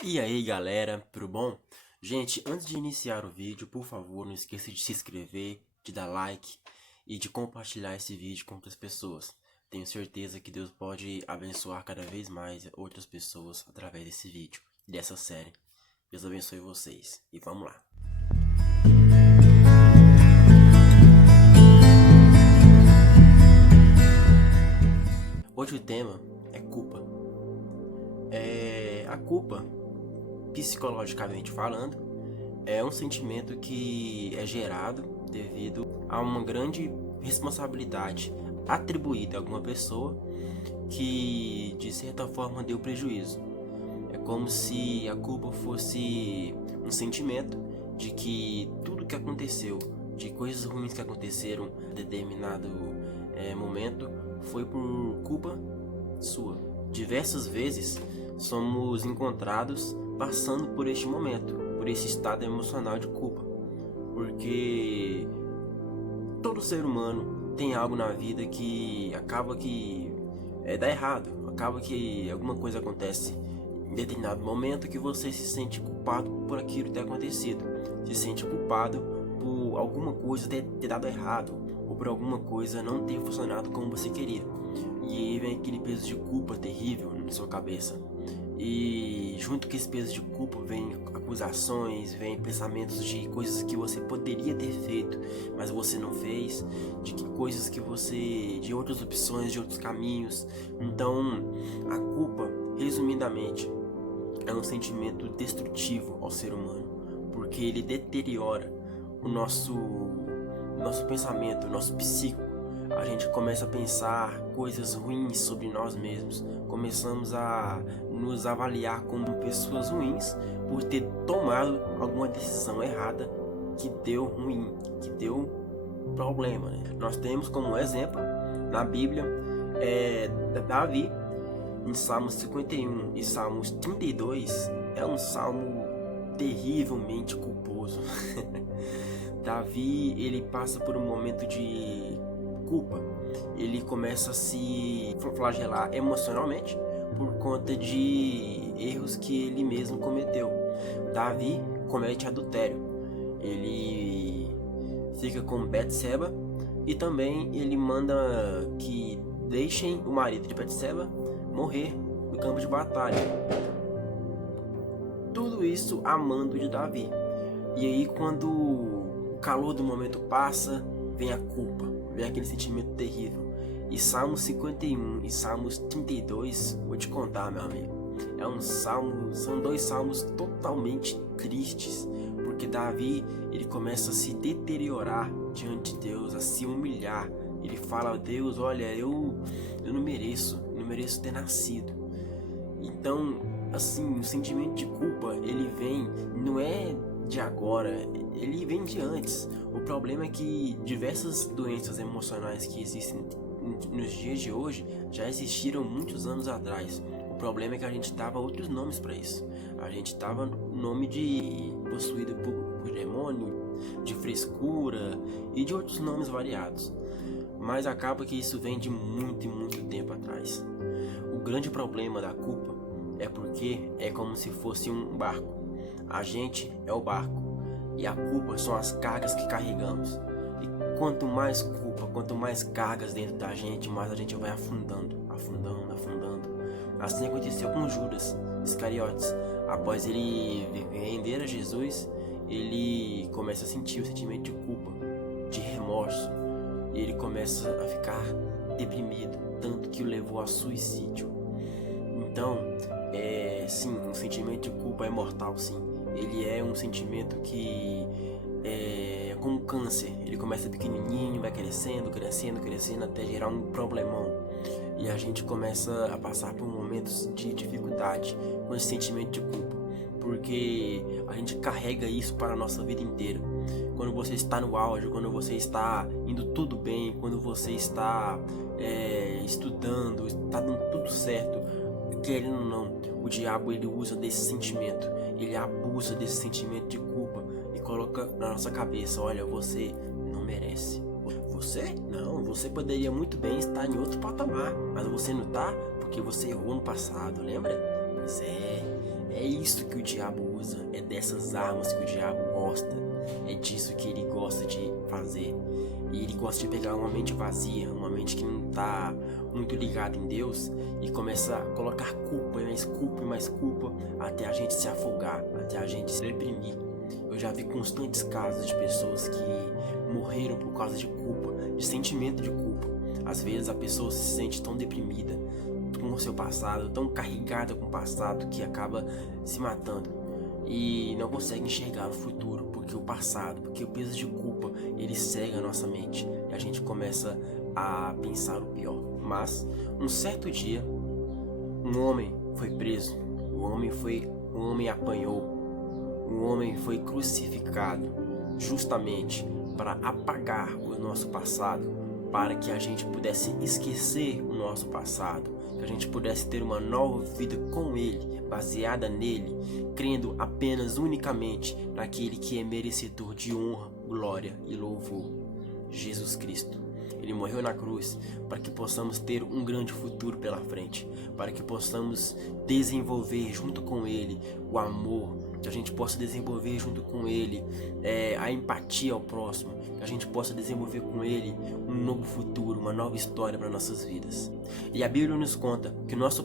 E aí galera, tudo bom? Gente, antes de iniciar o vídeo, por favor, não esqueça de se inscrever, de dar like e de compartilhar esse vídeo com outras pessoas. Tenho certeza que Deus pode abençoar cada vez mais outras pessoas através desse vídeo, dessa série. Deus abençoe vocês e vamos lá. Hoje o tema é culpa. A culpa, psicologicamente falando, é um sentimento que é gerado devido a uma grande responsabilidade atribuída a alguma pessoa que de certa forma deu prejuízo. É como se a culpa fosse um sentimento de que tudo que aconteceu, de coisas ruins que aconteceram em determinado momento, foi por culpa sua. Diversas vezes somos encontrados passando por este momento, por esse estado emocional de culpa, porque todo ser humano tem algo na vida que acaba que dá errado, acaba que alguma coisa acontece em determinado momento que você se sente culpado por aquilo ter acontecido, se sente culpado por alguma coisa ter dado errado, ou por alguma coisa não ter funcionado como você queria, e aí vem aquele peso de culpa terrível na sua cabeça. E junto com esse peso de culpa vem acusações, vem pensamentos de coisas que você poderia ter feito, mas você não fez, de que coisas que você, de outras opções, de outros caminhos. Então, a culpa, resumidamente, é um sentimento destrutivo ao ser humano, porque ele deteriora o nosso pensamento, o nosso psíquico. A gente começa a pensar coisas ruins sobre nós mesmos, começamos a nos avaliar como pessoas ruins por ter tomado alguma decisão errada que deu ruim, que deu problema, né? Nós temos como exemplo na Bíblia Davi em Salmos 51 e Salmos 32. É um salmo terrivelmente culposo. Davi, ele passa por um momento de culpa, ele começa a se flagelar emocionalmente por conta de erros que ele mesmo cometeu. Davi comete adultério, ele fica com Betseba e também ele manda que deixem o marido de Betseba morrer no campo de batalha. Tudo isso a mando de Davi. E aí quando o calor do momento passa, vem a culpa, vem aquele sentimento terrível. E Salmos 51 e Salmos 32, vou te contar, meu amigo, são dois salmos totalmente tristes, porque Davi, ele começa a se deteriorar diante de Deus, a se humilhar. Ele fala a Deus: olha, eu não mereço ter nascido. Então, assim, o sentimento de culpa, ele vem, não é de agora, ele vem de antes. O problema é que diversas doenças emocionais que existem nos dias de hoje já existiram muitos anos atrás. O problema é que a gente dava outros nomes para isso. A gente dava nome de possuído por demônio, de frescura e de outros nomes variados. Mas acaba que isso vem de muito e muito tempo atrás. O grande problema da culpa é porque é como se fosse um barco. A gente é o barco e a culpa são as cargas que carregamos. E quanto mais culpa, quanto mais cargas dentro da gente, mais a gente vai afundando. Assim aconteceu com Judas Iscariotes. Após ele render a Jesus, ele começa a sentir o sentimento de culpa, de remorso, e ele começa a ficar deprimido, tanto que o levou a suicídio. Então, sim, o sentimento de culpa é mortal, sim. Ele é um sentimento que é como câncer. Ele começa pequenininho, vai crescendo até gerar um problemão. E a gente começa a passar por momentos de dificuldade com esse sentimento de culpa, porque a gente carrega isso para a nossa vida inteira. Quando você está no auge, quando você está indo tudo bem, quando você está estudando, está dando tudo certo, querendo ou não, o diabo, ele usa desse sentimento, ele abusa desse sentimento de culpa e coloca na nossa cabeça: olha, você não merece. Você? Não, você poderia muito bem estar em outro patamar, mas você não tá porque você errou no passado, lembra? Pois é, É isso que o diabo usa, é dessas armas que o diabo gosta, é disso que ele gosta de fazer. E ele gosta de pegar uma mente vazia, uma mente que não está muito ligada em Deus, e começa a colocar culpa, mais culpa e mais culpa, até a gente se afogar, até a gente se deprimir. Eu já vi constantes casos de pessoas que morreram por causa de culpa, de sentimento de culpa. Às vezes a pessoa se sente tão deprimida com o seu passado, tão carregada com o passado, que acaba se matando e não consegue enxergar o futuro, porque o passado, porque o peso de culpa, ele cega a nossa mente e a gente começa a pensar o pior. Mas um certo dia, um homem foi preso, um homem apanhou, um homem foi crucificado, justamente para apagar o nosso passado, para que a gente pudesse esquecer o nosso passado, que a gente pudesse ter uma nova vida com Ele, baseada nele, crendo apenas unicamente naquele que é merecedor de honra, glória e louvor, Jesus Cristo. Ele morreu na cruz para que possamos ter um grande futuro pela frente, para que possamos desenvolver junto com Ele o amor, que a gente possa desenvolver junto com Ele a empatia ao próximo, que a gente possa desenvolver com Ele um novo futuro, uma nova história para nossas vidas. E a Bíblia nos conta que o nosso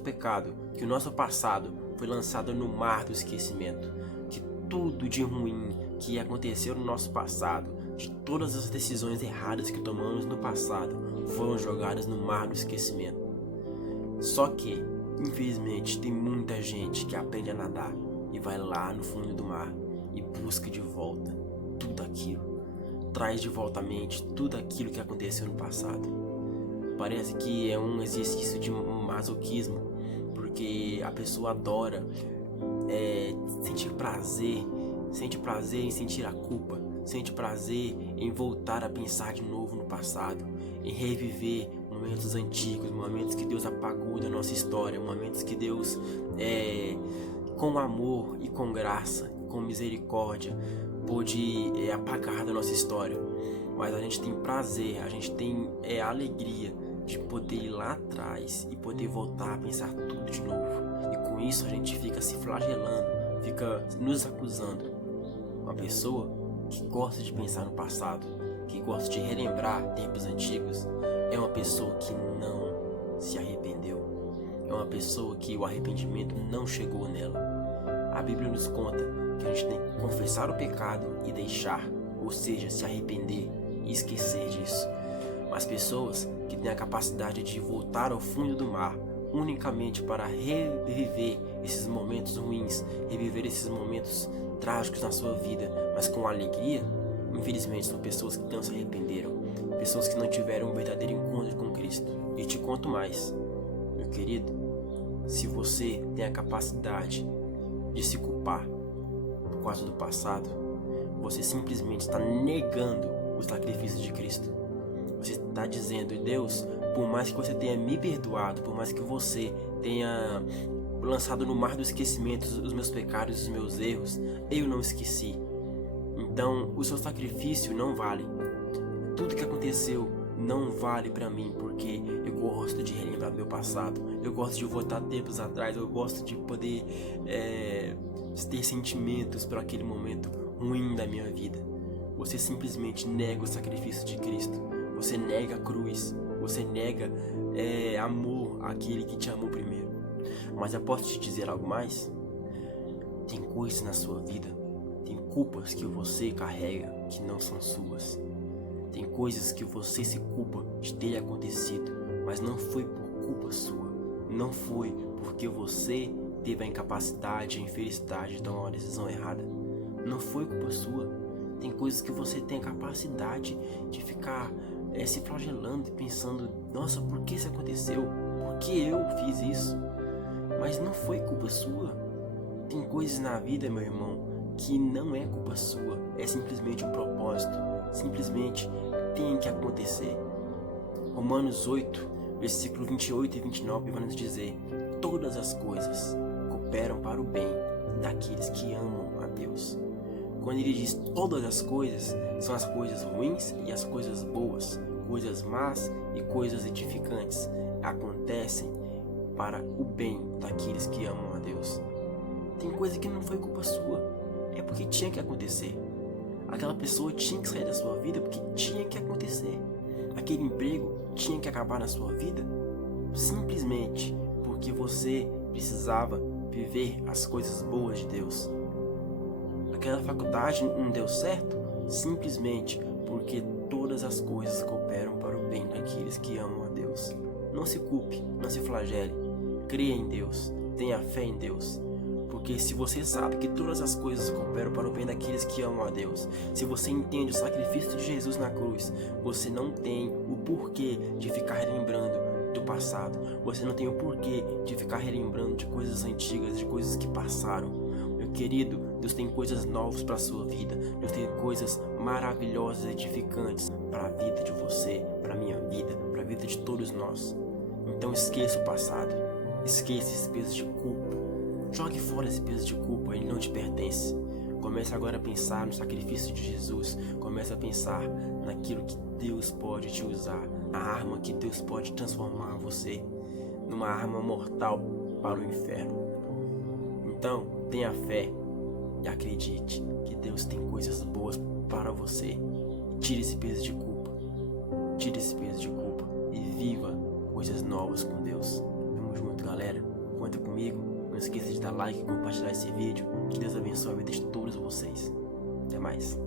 pecado, que o nosso passado foi lançado no mar do esquecimento, que tudo de ruim que aconteceu no nosso passado, de todas as decisões erradas que tomamos no passado, foram jogadas no mar do esquecimento. Só que, infelizmente, tem muita gente que aprende a nadar e vai lá no fundo do mar e busca de volta tudo aquilo, traz de volta à mente tudo aquilo que aconteceu no passado. Parece que é um exercício de masoquismo, porque a pessoa adora sentir prazer, sente prazer em sentir a culpa, sente prazer em voltar a pensar de novo no passado, em reviver momentos antigos, momentos que Deus apagou da nossa história, momentos que Deus, com amor e com graça, com misericórdia, pôde apagar da nossa história. Mas a gente tem prazer, a gente tem alegria de poder ir lá atrás e poder voltar a pensar tudo de novo. E com isso a gente fica se flagelando, fica nos acusando. Uma pessoa que gosta de pensar no passado, que gosta de relembrar tempos antigos, é uma pessoa que não se arrependeu. É uma pessoa que o arrependimento não chegou nela. A Bíblia nos conta que a gente tem que confessar o pecado e deixar, ou seja, se arrepender e esquecer disso. Mas pessoas que têm a capacidade de voltar ao fundo do mar unicamente para reviver esses momentos ruins, reviver esses momentos trágicos na sua vida, mas com alegria, infelizmente são pessoas que não se arrependeram, pessoas que não tiveram um verdadeiro encontro com Cristo. E te conto mais, meu querido, se você tem a capacidade de se culpar por causa do passado, você simplesmente está negando o sacrifício de Cristo. Você está dizendo: Deus, por mais que você tenha me perdoado, por mais que você tenha lançado no mar do esquecimento os meus pecados, os meus erros, eu não esqueci. Então o seu sacrifício não vale. Tudo que aconteceu não vale pra mim, porque eu gosto de relembrar meu passado, eu gosto de voltar tempos atrás, eu gosto de poder ter sentimentos para aquele momento ruim da minha vida. Você simplesmente nega o sacrifício de Cristo, você nega a cruz, você nega amor àquele que te amou primeiro. Mas eu posso te dizer algo mais? Tem coisas na sua vida, tem culpas que você carrega que não são suas. Tem coisas que você se culpa de ter acontecido, mas não foi por culpa sua. Não foi porque você teve a incapacidade, a infelicidade de tomar uma decisão errada. Não foi culpa sua. Tem coisas que você tem a capacidade de ficar se flagelando e pensando: nossa, por que isso aconteceu? Por que eu fiz isso? Mas não foi culpa sua. Tem coisas na vida, meu irmão, que não é culpa sua. É simplesmente um propósito. Simplesmente tem que acontecer. Romanos 8, versículo 28 e 29 vai nos dizer: todas as coisas cooperam para o bem daqueles que amam a Deus. Quando ele diz todas as coisas, são as coisas ruins e as coisas boas, coisas más e coisas edificantes, acontecem para o bem daqueles que amam a Deus. coisa que não foi culpa sua. É porque tinha que acontecer. Aquela pessoa tinha que sair da sua vida porque tinha que acontecer. Aquele emprego tinha que acabar na sua vida simplesmente porque você precisava viver as coisas boas de Deus. Aquela faculdade não deu certo simplesmente porque todas as coisas cooperam para o bem daqueles que amam a Deus. Não se culpe, não se flagele. Creia em Deus, tenha fé em Deus. Porque se você sabe que todas as coisas cooperam para o bem daqueles que amam a Deus, se você entende o sacrifício de Jesus na cruz, você não tem o porquê de ficar lembrando do passado. Você não tem o porquê de ficar relembrando de coisas antigas, de coisas que passaram. Meu querido, Deus tem coisas novas para a sua vida. Deus tem coisas maravilhosas e edificantes para a vida de você, para a minha vida, para a vida de todos nós. Então esqueça o passado. Esqueça esse peso de culpa. Jogue fora esse peso de culpa, ele não te pertence. Comece agora a pensar no sacrifício de Jesus. Comece a pensar naquilo que Deus pode te usar. A arma que Deus pode transformar você numa arma mortal para o inferno. Então, tenha fé e acredite que Deus tem coisas boas para você. Tire esse peso de culpa. Tire esse peso de culpa e viva coisas novas com Deus. Tamo junto, galera. Conta comigo. Não esqueça de dar like e compartilhar esse vídeo. Que Deus abençoe a vida de todos vocês. Até mais.